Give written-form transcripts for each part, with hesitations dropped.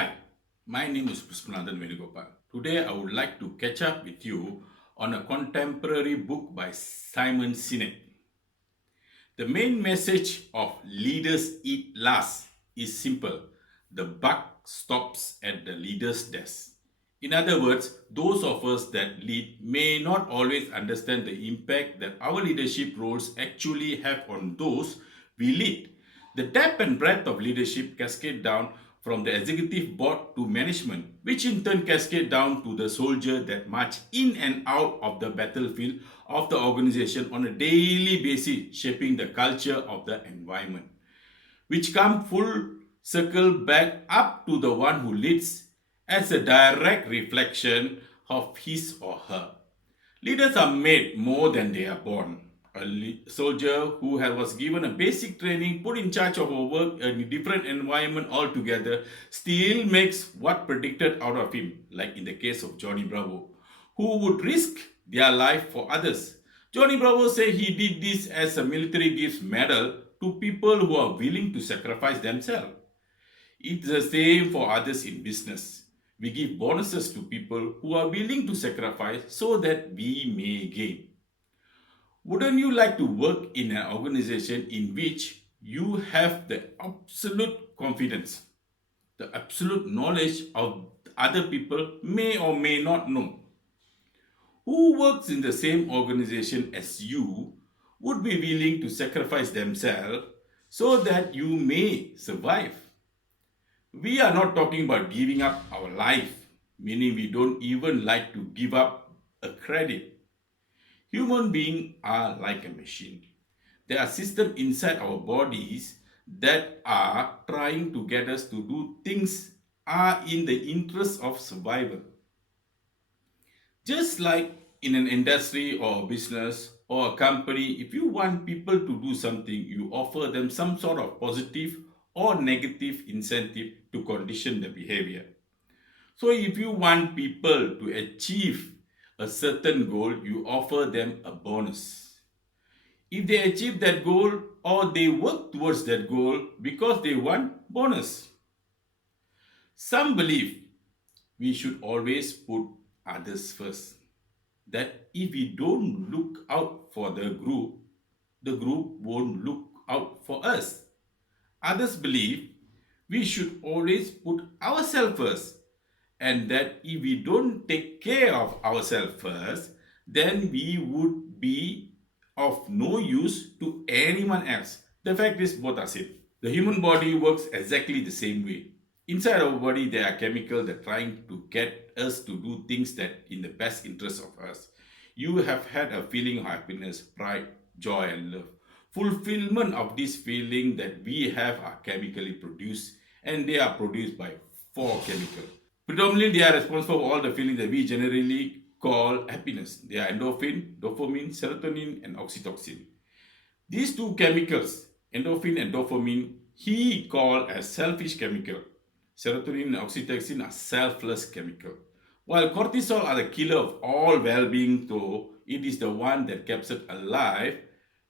Hi, my name is Prismanathan Venugopal. Today I would like to catch up with you on a contemporary book by Simon Sinek. The main message of Leaders Eat Last is simple: the buck stops at the leader's desk. In other words, those of us that lead may not always understand the impact that our leadership roles actually have on those we lead. The depth and breadth of leadership cascade down from the executive board to management, which in turn cascade down to the soldier that march in and out of the battlefield of the organization on a daily basis, shaping the culture of the environment, which come full circle back up to the one who leads as a direct reflection of his or her. Leaders are made more than they are born. A soldier who was given a basic training, put in charge of a work in a different environment altogether, still makes what predicted out of him, like in the case of Johnny Bravo, who would risk their life for others. Johnny Bravo said he did this as a military gives medal to people who are willing to sacrifice themselves. It's the same for others in business. We give bonuses to people who are willing to sacrifice so that we may gain. Wouldn't you like to work in an organization in which you have the absolute confidence, the absolute knowledge of other people may or may not know? Who works in the same organization as you would be willing to sacrifice themselves so that you may survive? We are not talking about giving up our life, meaning we don't even like to give up a credit. Human beings are like a machine. There are systems inside our bodies that are trying to get us to do things are in the interest of survival. Just like in an industry or a business or a company, if you want people to do something, you offer them some sort of positive or negative incentive to condition the behavior. So, if you want people to achieve a certain goal, you offer them a bonus. If they achieve that goal or they work towards that goal because they want bonus. Some believe we should always put others first. That if we don't look out for the group won't look out for us. Others believe we should always put ourselves first, and that if we don't take care of ourselves first, then we would be of no use to anyone else. The fact is, both are same. The human body works exactly the same way. Inside our body, there are chemicals that are trying to get us to do things that in the best interest of us. You have had a feeling of happiness, pride, joy, and love. Fulfillment of this feeling that we have are chemically produced, and they are produced by four chemicals. Predominantly, they are responsible for all the feelings that we generally call happiness. They are endorphin, dopamine, serotonin, and oxytocin. These two chemicals, endorphin and dopamine, he called as selfish chemical. Serotonin and oxytocin are selfless chemical. While cortisol are the killer of all well-being, though, it is the one that keeps us alive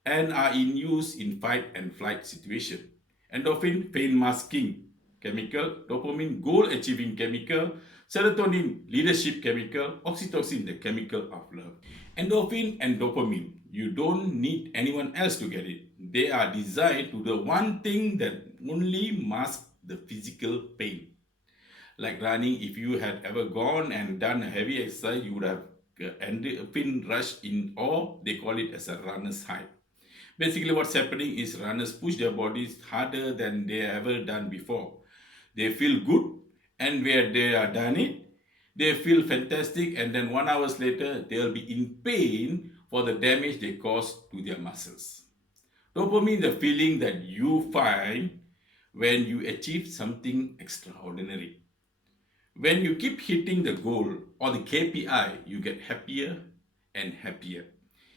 and are in use in fight and flight situation. Endorphin, pain masking chemical, dopamine, goal achieving chemical, serotonin, leadership chemical, oxytocin, the chemical of love. Endorphin and dopamine, you don't need anyone else to get it. They are designed to the one thing that only masks the physical pain. Like running, if you had ever gone and done a heavy exercise, you would have endorphin rush in, or they call it as a runner's high. Basically, what's happening is runners push their bodies harder than they ever done before. They feel good, and where they are done it, they feel fantastic, and then 1 hour later, they'll be in pain for the damage they caused to their muscles. Dopamine, the feeling that you find when you achieve something extraordinary. When you keep hitting the goal or the KPI, you get happier and happier.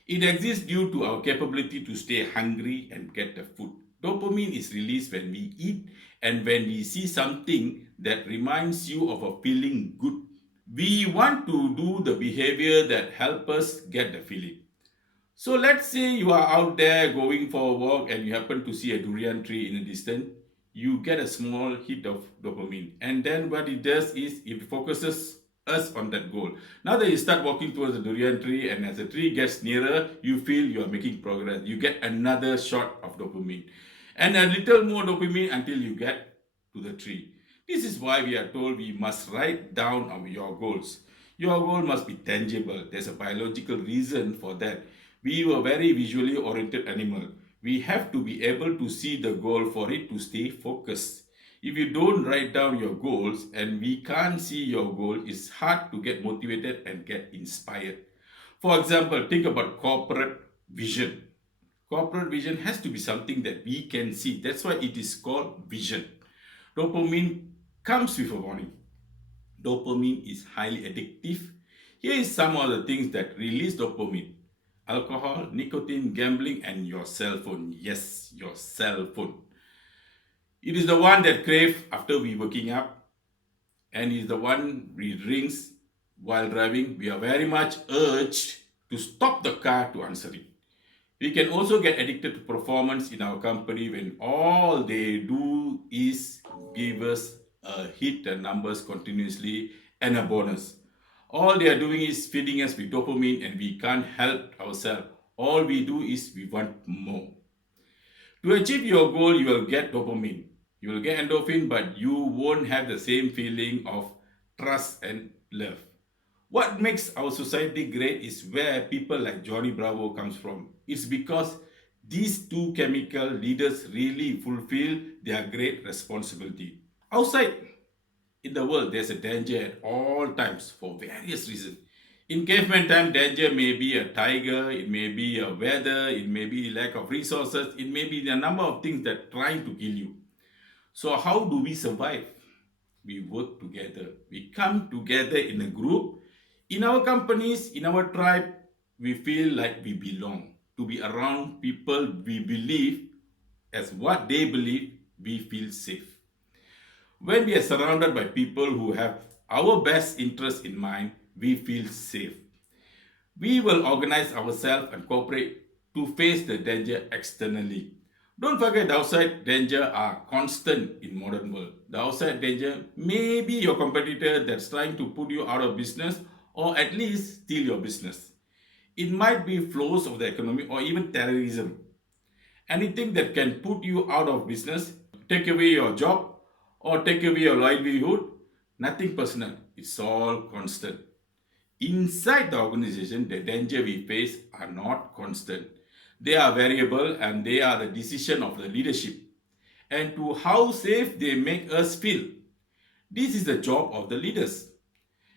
It exists due to our capability to stay hungry and get the food. Dopamine is released when we eat and when we see something that reminds you of a feeling good. We want to do the behavior that helps us get the feeling. So let's say you are out there going for a walk and you happen to see a durian tree in the distance. you get a small hit of dopamine. And then what it does is it focuses us on that goal. Now that you start walking towards the durian tree, and as the tree gets nearer, you feel you are making progress. You get another shot of dopamine and a little more dopamine until you get to the tree. This is why we are told we must write down your goals. Your goal must be tangible. There's a biological reason for that. We were very visually oriented animal. We have to be able to see the goal for it to stay focused. If you don't write down your goals and we can't see your goal, it's hard to get motivated and get inspired. For example, think about corporate vision. Corporate vision has to be something that we can see. That's why it is called vision. Dopamine comes with a warning. Dopamine is highly addictive. Here is some of the things that release dopamine: alcohol, nicotine, gambling, and your cell phone. Yes, your cell phone. It is the one that crave after we waking up, and is the one we rings while driving. We are very much urged to stop the car to answer it. We can also get addicted to performance in our company when all they do is give us a hit and numbers continuously and a bonus. All they are doing is feeding us with dopamine and we can't help ourselves. All we do is we want more. To achieve your goal, you will get dopamine. You will get endorphin, but you won't have the same feeling of trust and love. What makes our society great is where people like Johnny Bravo comes from. It's because these two chemical leaders really fulfill their great responsibility. Outside in the world, there's a danger at all times for various reasons. In caveman time, danger may be a tiger, it may be a weather, it may be lack of resources, it may be a number of things that are trying to kill you. So how do we survive? We work together. We come together in a group. In our companies, in our tribe, we feel like we belong. To be around people we believe as what they believe, we feel safe. When we are surrounded by people who have our best interest in mind, we feel safe. We will organize ourselves and cooperate to face the danger externally. Don't forget the outside danger are constant in modern world. The outside danger may be your competitor that's trying to put you out of business or at least steal your business. It might be flows of the economy or even terrorism. Anything that can put you out of business, take away your job or take away your livelihood, nothing personal. It's all constant. Inside the organization, the danger we face are not constant. They are variable and they are the decision of the leadership and to how safe they make us feel. This is the job of the leaders.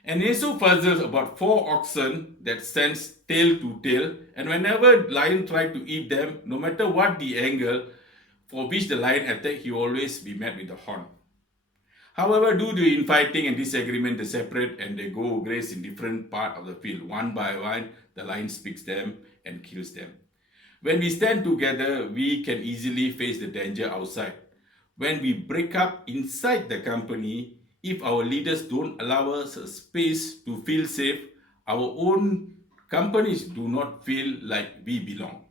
And Esau puzzles about four oxen that stands tail to tail, and whenever lion tried to eat them, no matter what the angle for which the lion attacked, he always be met with a horn. However, due to infighting and disagreement, they separate and they go graze in different part of the field. One by one, the lion picks them and kills them. When we stand together, we can easily face the danger outside. When we break up inside the company, if our leaders don't allow us a space to feel safe, our own companies do not feel like we belong.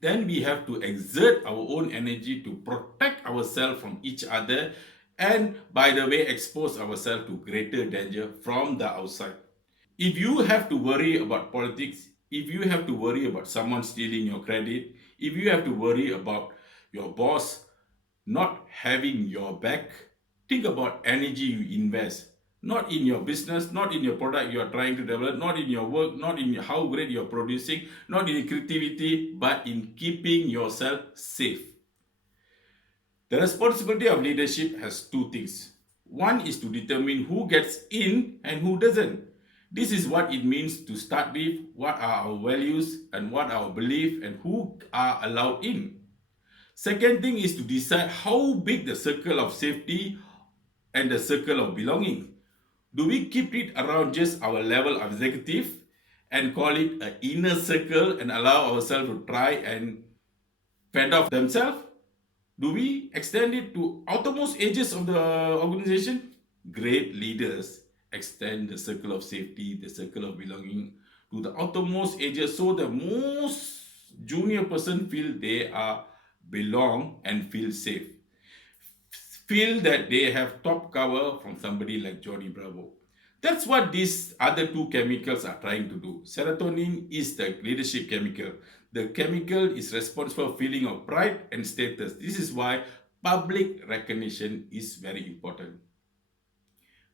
Then we have to exert our own energy to protect ourselves from each other and, by the way, expose ourselves to greater danger from the outside. If you have to worry about politics, if you have to worry about someone stealing your credit, if you have to worry about your boss not having your back, think about energy you invest. Not in your business, not in your product you are trying to develop, not in your work, not in how great you are producing, not in creativity, but in keeping yourself safe. The responsibility of leadership has two things. One is to determine who gets in and who doesn't. This is what it means to start with what are our values and what are our beliefs and who are allowed in. Second thing is to decide how big the circle of safety and the circle of belonging. Do we keep it around just our level of executive and call it an inner circle and allow ourselves to try and fend off themselves? Do we extend it to outermost edges of the organization? Great leaders extend the circle of safety, the circle of belonging to the outermost edges so the most junior person feel they are belong and feel safe. feel that they have top cover from somebody like Johnny Bravo. That's what these other two chemicals are trying to do. Serotonin is the leadership chemical. The chemical is responsible for feeling of pride and status. This is why public recognition is very important.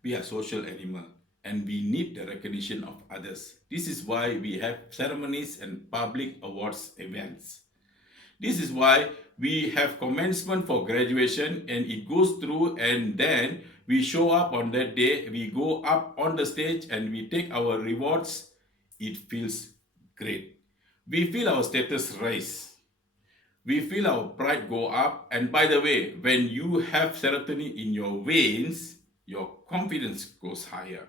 We are social animal and we need the recognition of others. This is why we have ceremonies and public awards events. This is why we have commencement for graduation and it goes through, and then we show up on that day, we go up on the stage and we take our rewards. It feels great. We feel our status rise. We feel our pride go up. And by the way, when you have serotonin in your veins, your confidence goes higher.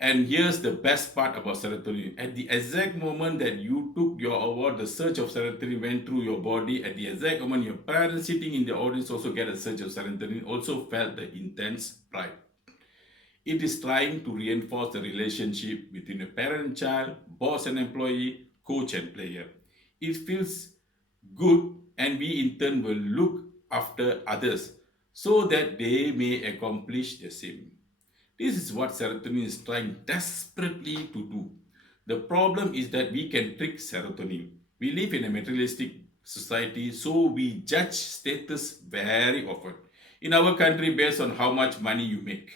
And here's the best part about serotonin. At the exact moment that you took your award, the surge of serotonin went through your body. At the exact moment, your parents sitting in the audience also get a surge of serotonin, also felt the intense pride. It is trying to reinforce the relationship between a parent and child, boss and employee, coach and player. It feels good, and we in turn will look after others so that they may accomplish the same. This is what serotonin is trying desperately to do. The problem is that we can trick serotonin. We live in a materialistic society, so we judge status very often. In our country, based on how much money you make.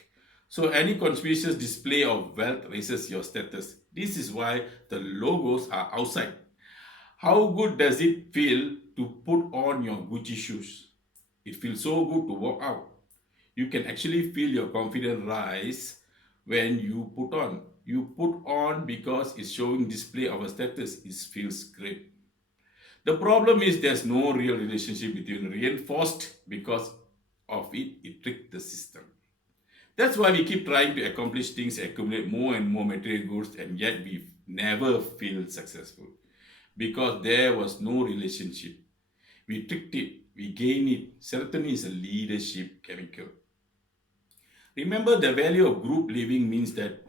So, any conspicuous display of wealth raises your status. This is why the logos are outside. How good does it feel to put on your Gucci shoes? It feels so good to walk out. You can actually feel your confidence rise when you put on. You put on because it's showing display of a status. It feels great. The problem is there's no real relationship between reinforced because of it. It tricked the system. That's why we keep trying to accomplish things, accumulate more and more material goods, and yet we never feel successful because there was no relationship. We tricked it, we gain it. Serotonin is a leadership chemical. Remember, the value of group living means that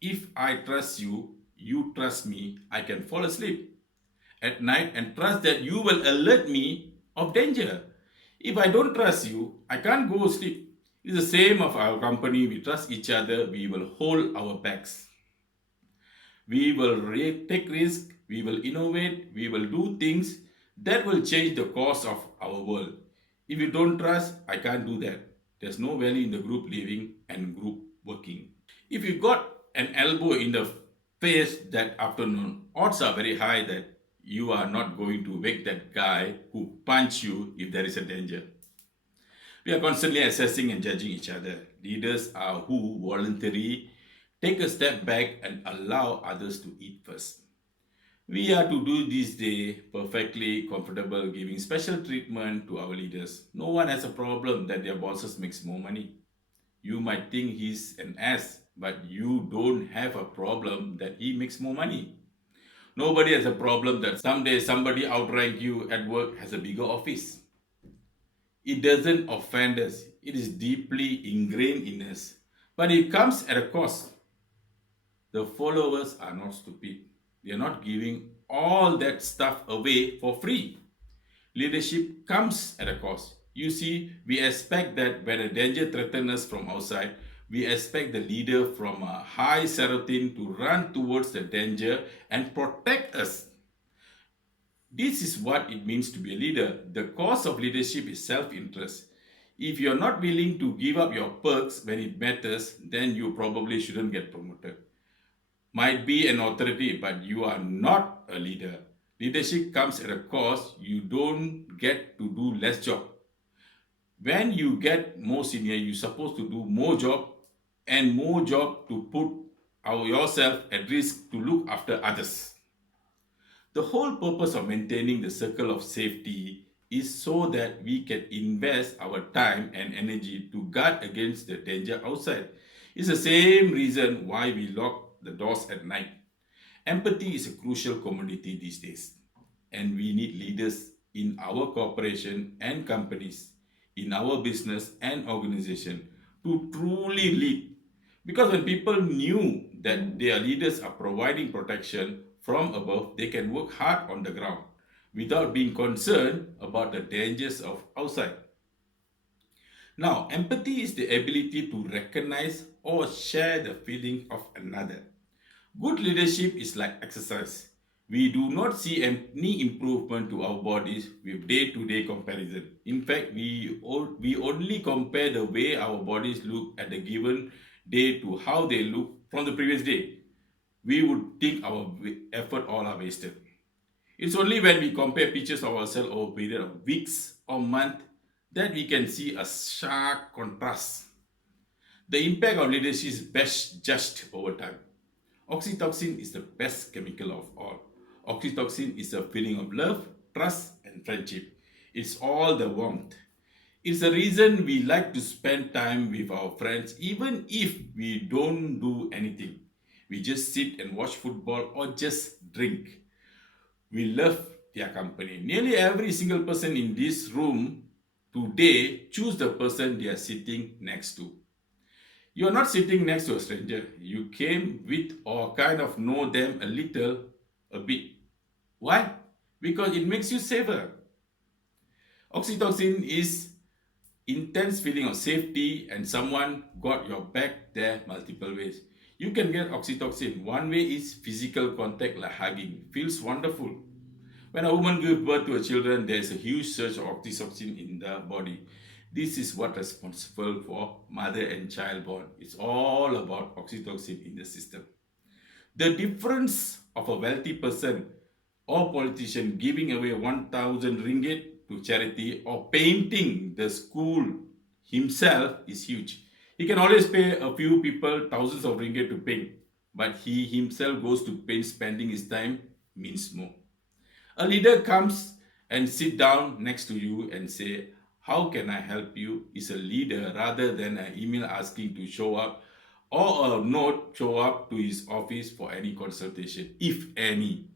if I trust you, you trust me, I can fall asleep at night and trust that you will alert me of danger. If I don't trust you, I can't go sleep. It's the same of our company. We trust each other, we will hold our backs. We will take risk, we will innovate, we will do things that will change the course of our world. If you don't trust, I can't do that. There's no value in the group living and group working. If you got an elbow in the face that afternoon, odds are very high that you are not going to wake that guy who punched you if there is a danger. We are constantly assessing and judging each other. Leaders are who voluntarily take a step back and allow others to eat first. We are to do this day perfectly comfortable, giving special treatment to our leaders. No one has a problem that their bosses makes more money. You might think he's an ass, but you don't have a problem that he makes more money. Nobody has a problem that someday somebody outrank you at work has a bigger office. It doesn't offend us. It is deeply ingrained in us. But it comes at a cost. The followers are not stupid. They are not giving all that stuff away for free. Leadership comes at a cost. You see, we expect that when a danger threatens us from outside, we expect the leader from a high serotonin to run towards the danger and protect us. This is what it means to be a leader. The cost of leadership is self-interest. If you're not willing to give up your perks when it matters, then you probably shouldn't get promoted. Might be an authority, but you are not a leader. Leadership comes at a cost. You don't get to do less job. When you get more senior, you're supposed to do more job and more job to put yourself at risk to look after others. The whole purpose of maintaining the circle of safety is so that we can invest our time and energy to guard against the danger outside. It's the same reason why we lock the doors at night. Empathy is a crucial commodity these days, and we need leaders in our corporation and companies, in our business and organization to truly lead. Because when people knew that their leaders are providing protection from above, they can work hard on the ground without being concerned about the dangers of outside. Now, empathy is the ability to recognize or share the feeling of another. Good leadership is like exercise. We do not see any improvement to our bodies with day to day comparison. In fact, we only compare the way our bodies look at the given day to how they look from the previous day. We would think our effort all are wasted. It's only when we compare pictures of ourselves over a period of weeks or months that we can see a stark contrast. The impact of leadership is best judged over time. Oxytocin is the best chemical of all. Oxytocin is a feeling of love, trust, and friendship. It's all the warmth. It's the reason we like to spend time with our friends even if we don't do anything. We just sit and watch football or just drink. We love their company. Nearly every single person in this room today choose the person they are sitting next to. You are not sitting next to a stranger. You came with or kind of know them a little, a bit. Why? Because it makes you safer. Oxytocin is intense feeling of safety and someone got your back there multiple ways. You can get oxytocin. One way is physical contact like hugging. Feels wonderful. When a woman gives birth to a children, there is a huge surge of oxytocin in the body. This is what responsible for mother and child bond. It's all about oxytocin in the system. The difference of a wealthy person or politician giving away 1000 ringgit to charity or painting the school himself is huge. He can always pay a few people thousands of ringgit to paint, but he himself goes to paint, spending his time means more. A leader comes and sit down next to you and say, how can I help you? Is a leader rather than an email asking to show up or a note show up to his office for any consultation, if any.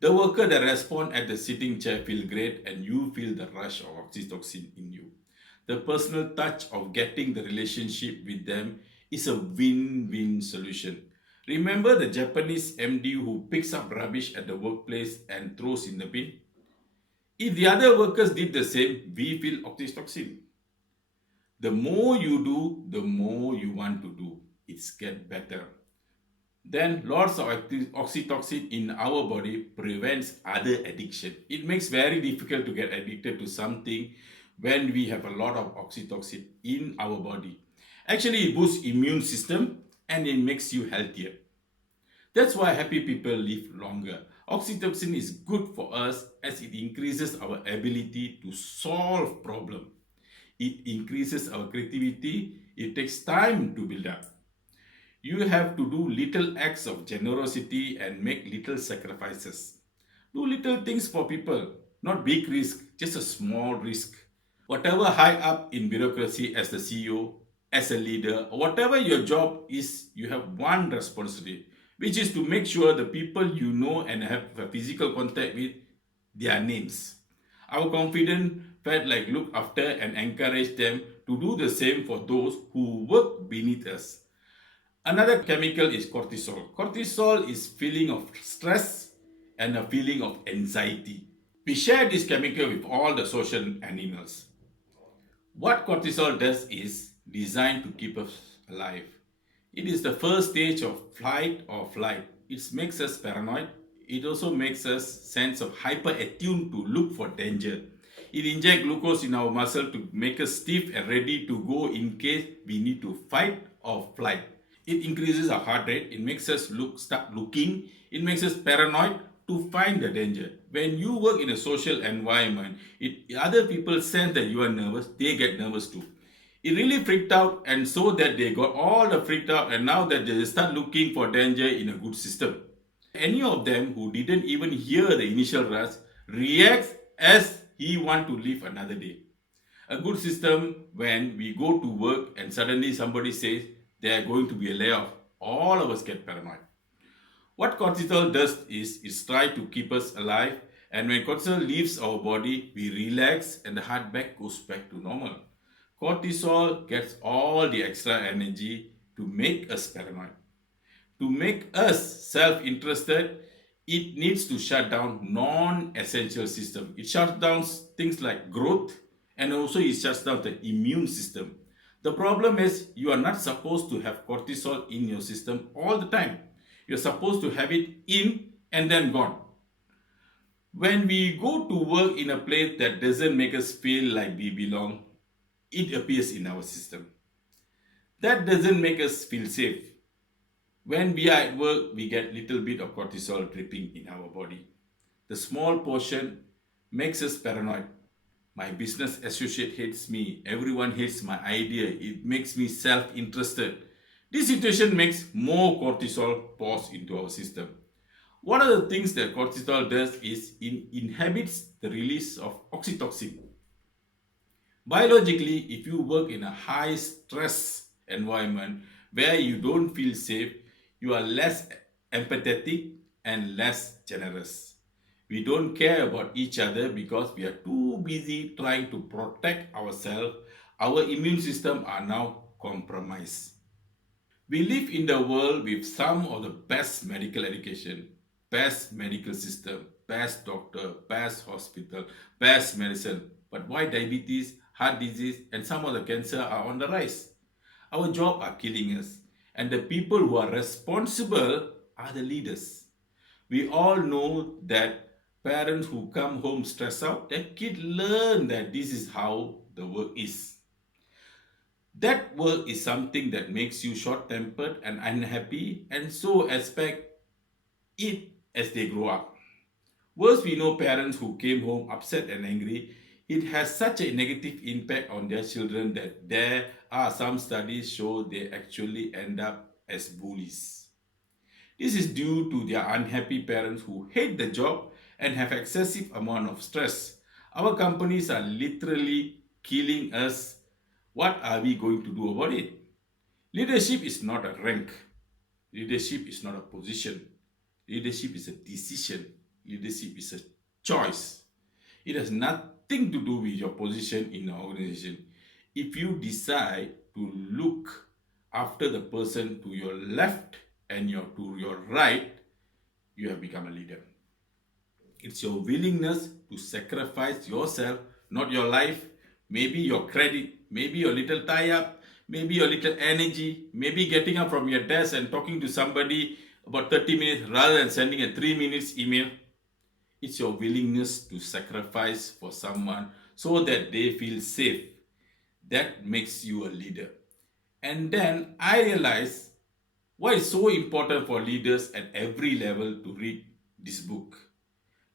The worker that respond at the sitting chair feel great and you feel the rush of oxytocin in you. The personal touch of getting the relationship with them is a win-win solution. Remember the Japanese MD who picks up rubbish at the workplace and throws in the bin? If the other workers did the same, we feel oxytocin. The more you do, the more you want to do. It's get better. Then lots of oxytocin in our body prevents other addiction. It makes very difficult to get addicted to something when we have a lot of oxytocin in our body. Actually, it boosts immune system and it makes you healthier. That's why happy people live longer. Oxytocin is good for us as it increases our ability to solve problems. It increases our creativity. It takes time to build up. You have to do little acts of generosity and make little sacrifices. Do little things for people, not big risk, just a small risk. Whatever high up in bureaucracy as the CEO, as a leader, or whatever your job is, you have one responsibility, which is to make sure the people you know and have a physical contact with, their names. Our confidence felt like look after and encourage them to do the same for those who work beneath us. Another chemical is cortisol. Cortisol is feeling of stress and a feeling of anxiety. We share this chemical with all the social animals. What cortisol does is designed to keep us alive. It is the first stage of fight or flight. It makes us paranoid. It also makes us sense of hyper attuned to look for danger. It injects glucose in our muscle to make us stiff and ready to go in case we need to fight or flight. It increases our heart rate. It makes us start looking. It makes us paranoid to find the danger. When you work in a social environment, other people sense that you are nervous, they get nervous too. It really freaked out, and so that they got all the freaked out, and now that they start looking for danger in a good system. Any of them who didn't even hear the initial rush reacts as he want to live another day. A good system when we go to work and suddenly somebody says there are going to be a layoff, all of us get paranoid. What cortisol does is it tries to keep us alive, and when cortisol leaves our body, we relax and the heartbeat goes back to normal. Cortisol gets all the extra energy to make us paranoid. To make us self-interested, it needs to shut down non-essential system. It shuts down things like growth and also it shuts down the immune system. The problem is you are not supposed to have cortisol in your system all the time. You're supposed to have it in and then gone. When we go to work in a place that doesn't make us feel like we belong, it appears in our system. That doesn't make us feel safe. When we are at work, we get little bit of cortisol dripping in our body. The small portion makes us paranoid. My business associate hates me. Everyone hates my idea. It makes me self-interested. This situation makes more cortisol pours into our system. One of the things that cortisol does is it inhibits the release of oxytocin. Biologically, if you work in a high stress environment where you don't feel safe, you are less empathetic and less generous. We don't care about each other because we are too busy trying to protect ourselves. Our immune system are now compromised. We live in the world with some of the best medical education, best medical system, best doctor, best hospital, best medicine. But why diabetes, heart disease, and some of the cancer are on the rise? Our jobs are killing us, and the people who are responsible are the leaders. We all know that parents who come home stressed out, their kid learn that this is how the work is. That work is something that makes you short-tempered and unhappy, and so expect it as they grow up. Worse, we know parents who came home upset and angry. It has such a negative impact on their children that there are some studies show they actually end up as bullies. This is due to their unhappy parents who hate the job and have excessive amount of stress. Our companies are literally killing us. What are we going to do about it? Leadership is not a rank. Leadership is not a position. Leadership is a decision. Leadership is a choice. It has nothing to do with your position in the organization. If you decide to look after the person to your left and to your right, you have become a leader. It's your willingness to sacrifice yourself, not your life, maybe your credit, maybe your little tie up, maybe your little energy, maybe getting up from your desk and talking to somebody about 30 minutes rather than sending a 3 minutes email. It's your willingness to sacrifice for someone so that they feel safe. That makes you a leader. And then I realized why it's so important for leaders at every level to read this book.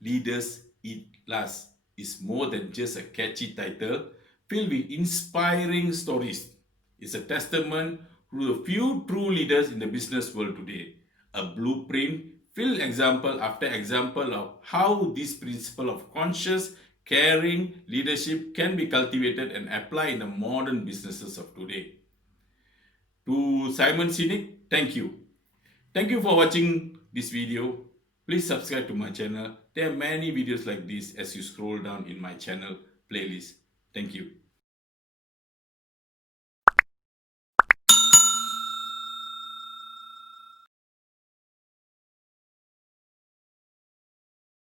Leaders Eat Last is more than just a catchy title filled with inspiring stories. It's a testament to the few true leaders in the business world today. A blueprint filled example after example of how this principle of conscious, caring leadership can be cultivated and applied in the modern businesses of today. To Simon Sinek, thank you. Thank you for watching this video. Please subscribe to my channel. There are many videos like this as you scroll down in my channel playlist. Thank you.